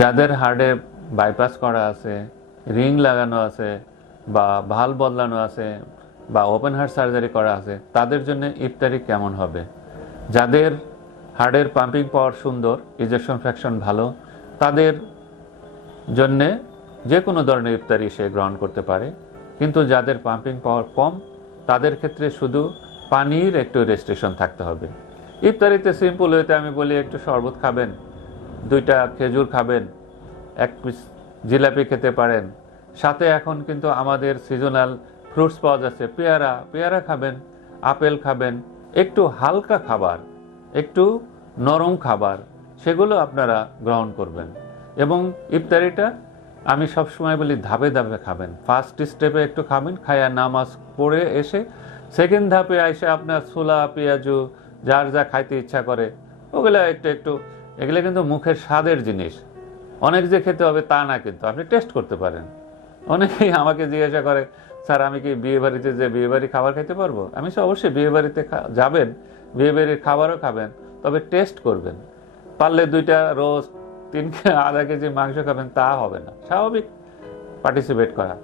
যাদের হার্টে বাইপাস করা আছে, রিং লাগানো আছে, বা ভাল বদলানো আছে, বা ওপেন হার্ট সার্জারি করা আছে, তাদের জন্য ইফতারি কেমন হবে? যাদের হার্টের পাম্পিং পাওয়ার সুন্দর, ইজেকশন ফ্র্যাকশন ভালো, তাদের জন্যে যে কোনো ধরনের ইফতারি সে গ্রহণ করতে পারে। কিন্তু যাদের পাম্পিং পাওয়ার কম, তাদের ক্ষেত্রে শুধু পানির একটু রেস্ট্রিকশন থাকতে হবে। ইফতারিতে সিম্পল হইতে আমি বলি, একটু শরবত খাবেন, 2টা খেজুর খাবেন, 1 পিস জিলাপি খেতে পারেন। সাথে এখন কিন্তু আমাদের সিজনাল ফ্রুটস পাওয়া যাচ্ছে, পেয়ারা পেয়ারা খাবেন, আপেল খাবেন। একটু হালকা খাবার, একটু নরম খাবার, সেগুলো আপনারা গ্রহণ করবেন। এবং ইফতারিটা আমি সবসময় বলি ধাপে ধাপে খাবেন। ফার্স্ট স্টেপে একটু খাবেন, খায়া নামাজ পড়ে এসে সেকেন্ড ধাপে এসে আপনার ছোলা পেঁয়াজু যার যা খাইতে ইচ্ছা করে ওগুলো একটু একটু, এগুলো কিন্তু মুখের স্বাদের জিনিস। অনেক যে খেতে হবে তা না, কিন্তু আপনি টেস্ট করতে পারেন। অনেকেই আমাকে জিজ্ঞাসা করে, স্যার আমি কি বিয়ে বাড়িতে যে বিয়ে বাড়ি খাবার খেতে পারবো? আমি অবশ্যই বিয়ে বাড়িতে যাবেন, বিয়ে বাড়ির খাবারও খাবেন, তবে টেস্ট করবেন। পারলে 2টা রোস্ট, 3 আধা কেজি মাংস খাবেন তা হবে না, স্বাভাবিক পার্টিসিপেট করা।